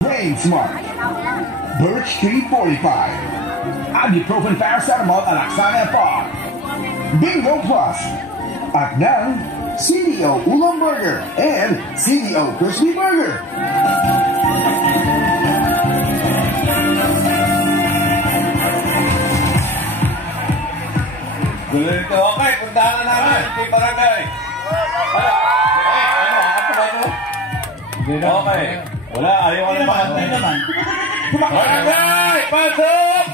Brain Smart, Birch Tree 45, Ibuprofen Paracetamol Alaxana Par, Bingo Plus, at ng CDO Ulam Burger and CDO Crispy Burger. Dito, okay, puntahan na namin. Ito yung barangay. Okay. Wala, ayaw ka naman. Barangay! Pasok!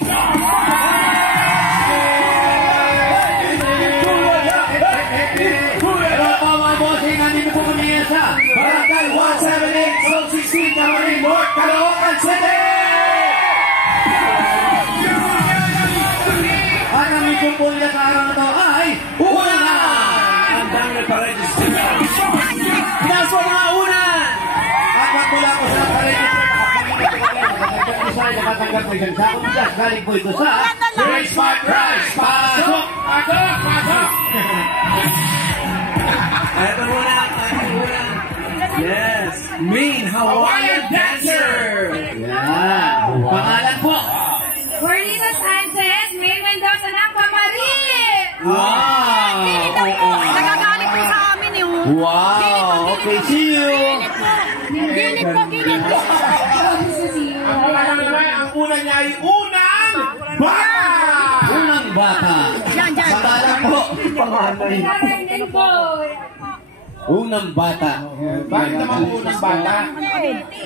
Hello po mga bossing, nandito po kami sa Barangay 178, Zone 16, Camarin North, Caloocan City! Ang aming kumpulya sa araw na ito ay unan! Ang dami nagpa-register. Pinas po mga unan! At magmula ko sa pa-register, nakatanggap mo isang sakot bigas. Galing po ito sa Great Smart Price! Pasok! Pasok! Pasok! Ito muna! Yes! Main Hawaiian Dancer! Yan! Pangalan po! Corlina Sanchez, May Mendoza ng Camarin! Wow! Nagagalit po sa amin yung... Wow! Okay, see you! Gilid po, gilid po! Ang una niya ay unang bata! Unang bata! Pangalan po! Pangalan! Pangalan po! Unang bata! Bakit naman unang bata?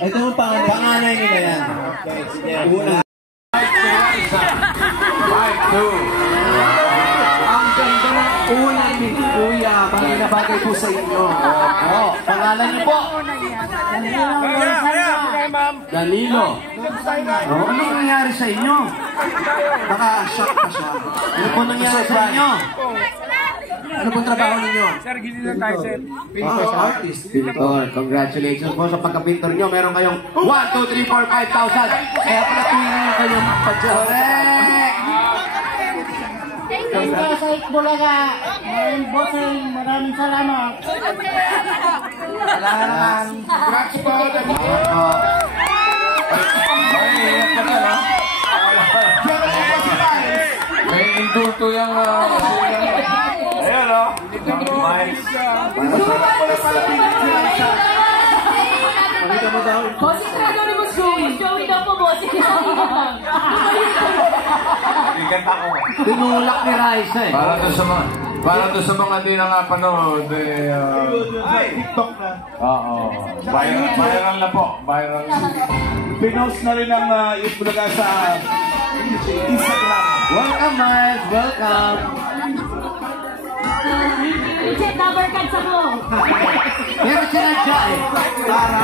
Ito yung pangalan nila yan. Unang... 5-2. Ang ganda ng ulan ni Kuya. Bagay na bagay po sa inyo. Pangalan niyo po? Danilo. Anong nangyari sa inyo? Baka shock pa siya. Ano po nangyari sa inyo? Ano pong trabaho ninyo? Sir, gilid na tayo, sir. Artist. Pintor. Congratulations po sa pagka-pintor nyo. Meron kayong 1, 2, 3, 4, 5,000. Kaya pala tuwing nyo kayong correct! Thank you sa Bulaga. Maraming salamat. Salamat. Congrats po. May indulto yung... Ayan o. Nice. Bossing ka daw naman Joey. Joey daw po, bossing. Ikanta ko. Tinulak ni Raisa eh. Para doon sa mga di nakapanood, TikTok na. Oo. Viral na po. Viral na. Pinost na rin ang Bulaga sa Instagram. Welcome, Miles. Welcome. Check number cards ako. Pero sinadya eh.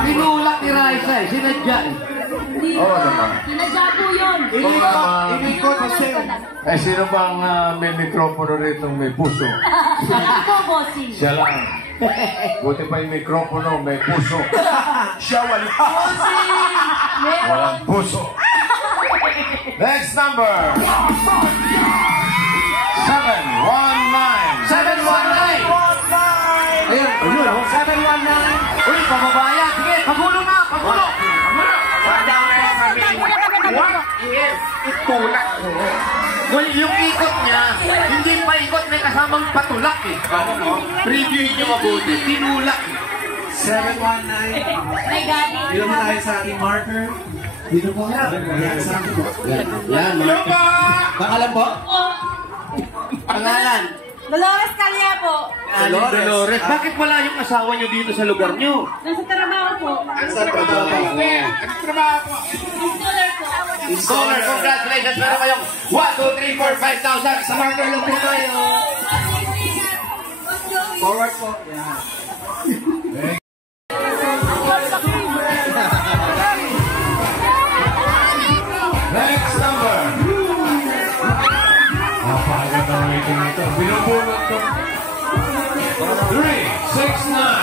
Tinulak ni Raisa eh. Sinadya eh. Oo naman. Sinadya po yun. Inikot kasi. Sino bang may mikropono rito may puso? Ako, bossing. Siya lang. Buti pa yung mikropono, may puso. Siya wala. Walang puso. Next number. 719. 719. Ayun, ayun. 719. Uy, pababaya. Sige, pagulo na. Pagulo. Itulak ko. Well, yung ikot niya, hindi pa ikot, may kasamang patulak eh. Previewin niyo mabuti. Tinulak. 719. May galing. Dito mo tayo sa ating marker. Dito po. Yan, sa akin po. Yan, marker. Pangalan po? Pangalan? Dolores Calya po. Dolores. Bakit wala yung asawa niyo dito sa lugar niyo? Nasa trabaho po. Sa trabaho. Ang trabaho po. Installer po. Installer, congratulations. Meron kayong 1, 2, 3, 4, 5,000. Sa marker lang po tayo. Forward po. Yan. Next number. Napakaganda ng rating nito. Binubunot ko. 369.